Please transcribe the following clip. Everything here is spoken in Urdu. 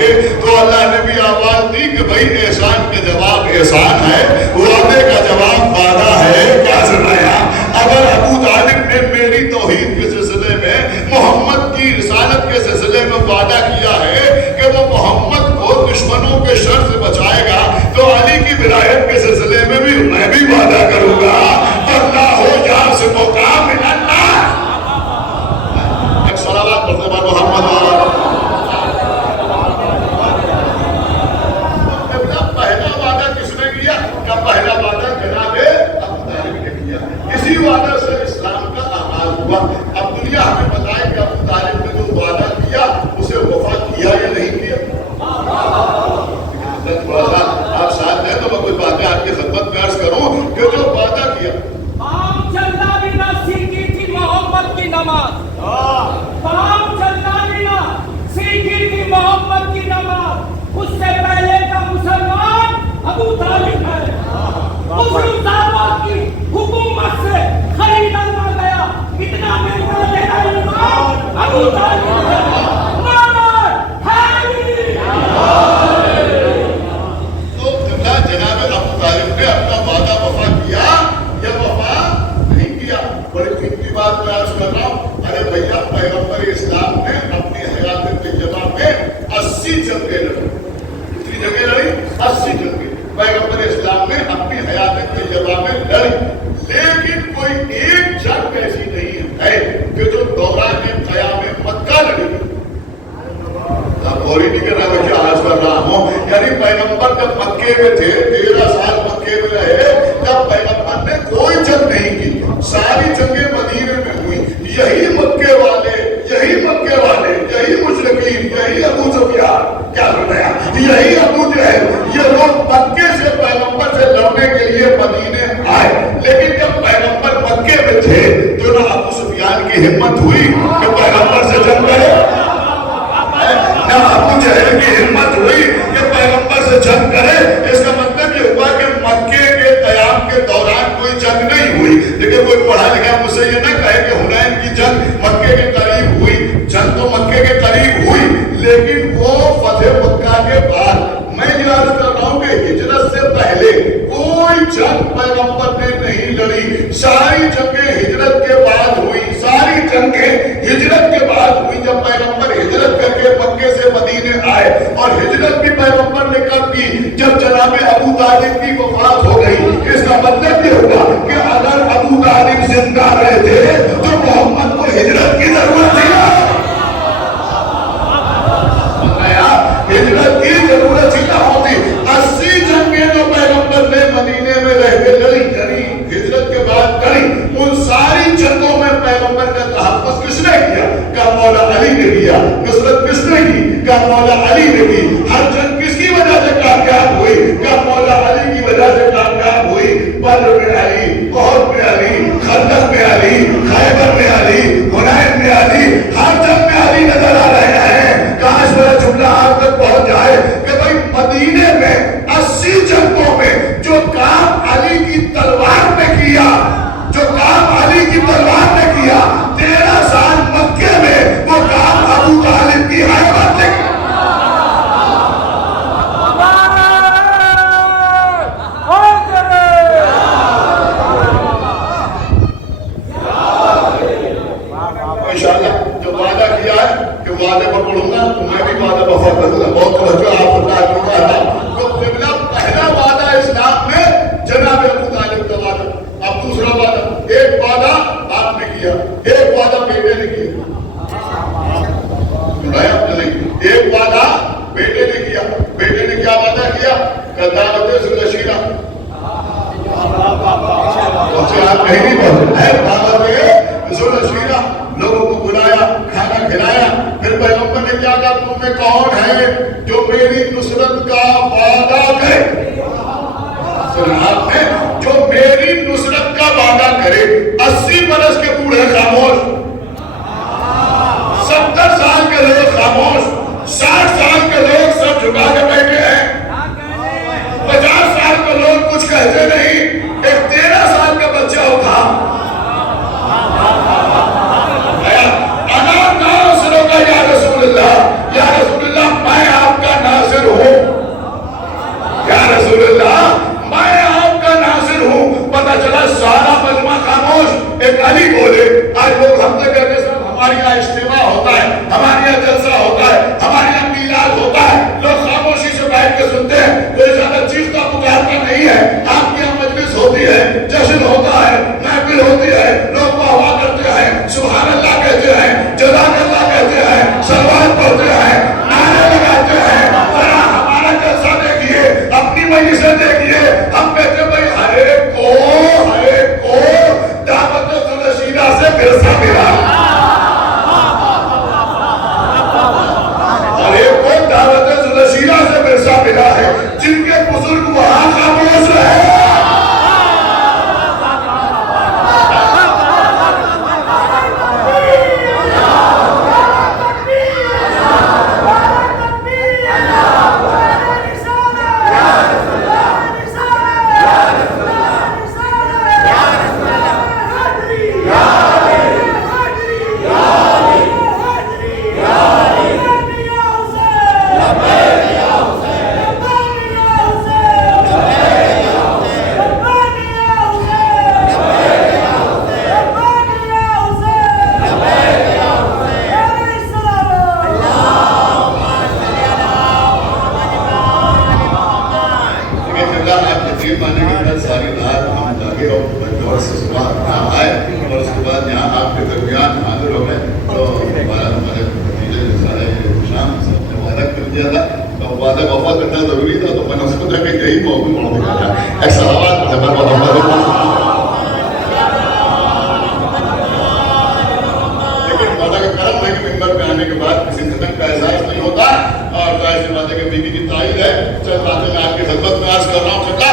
گے تو اللہ نے بھی آواز دی کہ بھائی احسان کا جواب احسان ہے، وعدے کا جواب وعدہ ہے. کیا سنایا؟ اگر ابو طالب نے میری توحید کے سلسلے میں، محمد کی رسالت کے سلسلے میں وعدہ کیا ہے کہ وہ محمد کو دشمنوں کے شر سے بچائے گا، تو علی کی ولایت کے سلسلے میں بھی میں بھی وعدہ کروں گا. اللہ ہو جہاں سے مقام اللہ. ایک صلوات پڑھنے بعد محمد پہلا وعدہ کس نے کیا؟ کہ پہلا وعدہ جناب ابو طالب نے کیا. اسی وعدہ سے اسلام کا آغاز ہوا. اب دنیا ہمیں بتائے کہ ابو طالب نے جو وعدہ کیا اسے وفا کیا یا نہیں کیا. آپ ساتھ ہیں تو میں کچھ باتیں آپ کی خدمت میں عرض کروں کہ جو وعدہ کیا. کام چلنا بھی نہ سیکھی تھی محمد کی نماز. کام چلنا بھی نہ سیکھی تھی محمد کی نماز. اس سے پہلے کا مسلمان ابو طالب ہے. مسلم دعوت کی حکومت سے خریدا نہ گیا. اتنا مہنگا دینا ایمان ابو طالب ہے. جناب ابو طالب نے اپنا وعدہ وفا کیا یا وفا نہیں کیا؟ بڑی قیمتی بات میں عرض کر رہا ہوں. ارے بھیا پیغمبر اسلام نے اپنی حیات طیبہ میں 80 جنگیں لڑی. کتنی جنگیں لڑی؟ 80 جنگیں پیغمبر اسلام نے اپنی حیات طیبہ میں لڑی. لیکن کوئی ایک جنگ ایسی نہیں ہے کہ جو دوران قیام مکہ لڑی. غوری نہیں کر رہا میں کیا عرض کر رہا ہوں. یعنی پیغمبر جب مکے میں تھے، 13 سال مکے میں رہے، تب پیغمبر نے کوئی جنگ نہیں کی. ساری جنگیں مدینے میں ہوئی. یہی مکے والے، یہی مشرکین، یہی ابو سفیان، کیا بتایا، یہی ابو جہل، یہ لوگ مکے سے پیغمبر سے لڑنے کے لیے مدینے آئے. لیکن جب پیغمبر مکے میں تھے تو نہ ابو سفیان کی ہمت ہوئی کہ پیغمبر سے جنگ کرے، نہ ابو جہل کی ہمت ہوئی کہ پیغمبر سے جنگ کرے. اس کا مطلب یہ ہوا کہ مکے کے قیام کے دوران کوئی جنگ نہیں ہوئی. لیکن کوئی پڑھا لکھا مجھ سے یہ نہ کہے کہ حنین کی جنگ مکے کے قریب ہوئی. جنگ تو مکے کے قریب ہوئی لیکن وہ فتح مکہ کے بعد. میں یہ عرض کر رہا ہوں کہ ہجرت سے پہلے کوئی جنگ پیغمبر نے نہیں لڑی. ساری جنگیں ہجرت کے بعد ہوئی. ساری جنگیں ہجرت کے بعد ہوئی. جب پیغمبر ہجرت کر کے مکے سے مدینے آئے، اور ہجرت بھی پیغمبر نے کب کی؟ جب جناب ابو طالب کی وفات ہو گئی. اس کا مطلب یہ ہوگا کہ اگر ابو طالب زندہ رہتے تو محمد کو ہجرت کی ضرورت تھی. ہجرت کی ضرورت ہی نہ ہوتی. 80 جنگیں جو پیغمبر نے مدینے میں رہ کے لڑی ہجرت کے بعد لڑی، ان ساری جنگوں میں پیغمبر کا تحفظ کس نے کیا؟ کہ مولا علی نے کیا. نصرت کس نے کی؟ کہ مولا علی نے کی. ہر جنگ کس کی وجہ سے کامیاب ہوئی؟ کہ مولا علی کی وجہ سے کامیاب ہوئی. بدر میں علی، احد میں علی، خندق میں علی، خیبر میں علی، حنین میں علی. ہر جنگ میں علی نظر آ رہے ہیں. کاش میرا جملہ آپ تک پہنچ جائے کہ بھائی مدینے میں 80 جنگوں میں جو کام علی کی تلوار نے کیا، جو کام علی کی تلوار نے کیا، 13 سال مکے میں وہ کام ابو طالب کی حیات نے کیا. انشاءاللہ جو وعدہ کیا ہے کہ وعدے پر پڑھوں گا تو میں بھی وعدہ وفا کروں گا. بہت توجہ آپ بتا تو پہلا وعدہ اسلام میں جناب ابو طالب کا وعدہ. اب دوسرا وعدہ، ایک وعدہ آپ نے کیا، ایک وعدہ بیٹے نے کیا. ایک وعدہ بیٹے نے کیا. بیٹے نے کیا وعدہ کیا؟ کہ دعوت ذوالشیرہ. آپ کہیں نہیں پڑھتے ہیں. دعوت ذوالشیرہ، لوگوں کو بلایا، کھانا کھلایا. پھر پیغمبر نے کیا کہا تم میں کون ہے جو میری نصرت کا وعدہ کرے؟ آپ نے جو میری نصرت کا وعدہ کرے. 80 برس کے بوڑھے خاموش، 70 سال کے لوگ خاموش، 60 سال کے لوگ سب جھکا کے بیٹھے ہیں، 50 سال کے لوگ کچھ کہتے نہیں. ایک 13 سال کا بچہ اٹھا، یا رسول اللہ، یا رسول اللہ، میں آپ کا اجتماع ہوتا ہے, ہمارے یہاں جلسہ ہوتا ہے, ہمارے یہاں میلاد ہوتا ہے, لوگ خاموشی سے بیٹھ کے سنتے ہیں, کوئی زیادہ چیز کا پکارتا نہیں ہے. آپ کے یہاں مجلس ہوتی ہے, جشن ہوتا ہے, محفل ہوتی ہے, لوگ واہ کرتے ہیں, سبحان اللہ کہتے ہیں, جزاک اللہ کہتے ہیں, صلوات پڑھتے ہیں, نعرے لگاتے ہیں. ہمارا جلسہ دیکھیے, اپنی مجلسیں دیکھیے, ہم کہتے ہیں بھائی ہر ایک کو دعوت ذوالرشیدہ سے ورثہ ملا, ہر ایک کو دعوت ذوالرشیدہ سے ورثہ ملا ہے, جن کے بزرگ وہاں خاموش رہے. بیوی کی تائید ہے, چند باتیں میں آپ کی خدمت میں عرض کر رہا ہوں.